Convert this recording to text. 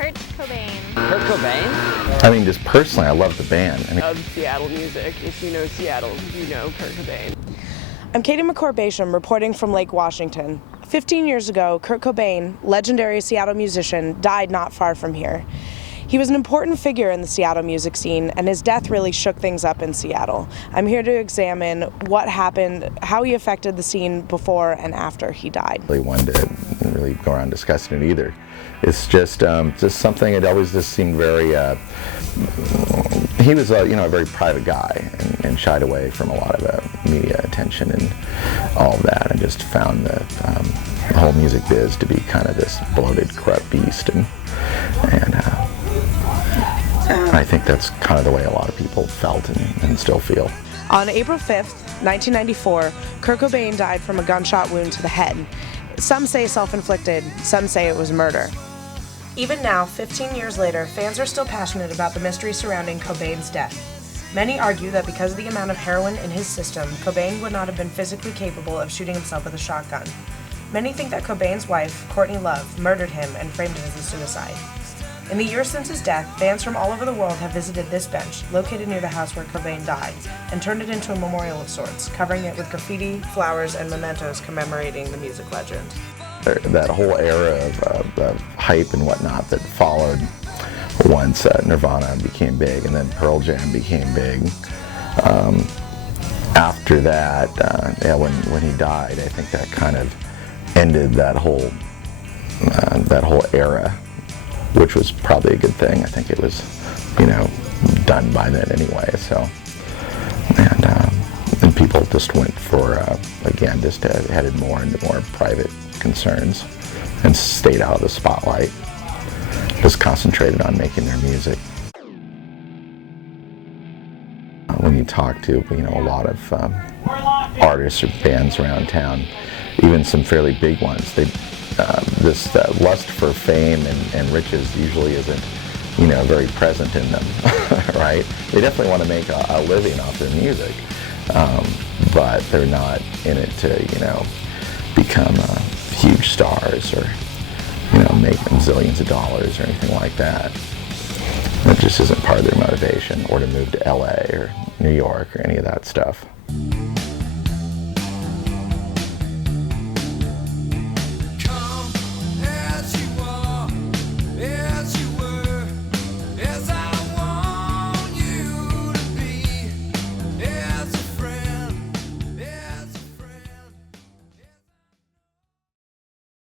Kurt Cobain. Kurt Cobain? I mean, just personally, I love the band. I mean, of Seattle music. If you know Seattle, you know Kurt Cobain. I'm Katie McCord-Basham, reporting from Lake Washington. 15 years ago, Kurt Cobain, legendary Seattle musician, died not far from here. He was an important figure in the Seattle music scene, and his death really shook things up in Seattle. I'm here to examine what happened, how he affected the scene before and after he died. I really wanted to really go around discussing it either. It's just something that always just seemed very. He was a very private guy and shied away from a lot of media attention and all of that, and just found the whole music biz to be kind of this bloated, corrupt beast, and I think that's kind of the way a lot of people felt and still feel. On April 5th, 1994, Kurt Cobain died from a gunshot wound to the head. Some say self-inflicted, some say it was murder. Even now, 15 years later, fans are still passionate about the mystery surrounding Cobain's death. Many argue that because of the amount of heroin in his system, Cobain would not have been physically capable of shooting himself with a shotgun. Many think that Cobain's wife, Courtney Love, murdered him and framed it as a suicide. In the years since his death, fans from all over the world have visited this bench, located near the house where Cobain died, and turned it into a memorial of sorts, covering it with graffiti, flowers, and mementos commemorating the music legend. That whole era of hype and whatnot that followed once Nirvana became big and then Pearl Jam became big. After that, when he died, I think that kind of ended that whole era, which was probably a good thing. I think it was, done by then anyway. So, and people just went for just headed more into more private concerns and stayed out of the spotlight. Just concentrated on making their music. When you talk to a lot of artists or bands around town, even some fairly big ones, this lust for fame and riches usually isn't very present in them. Right? They definitely want to make a living off their music, but they're not in it to become huge stars or make zillions of dollars or anything like that. It just isn't part of their motivation, or to move to LA or New York or any of that stuff.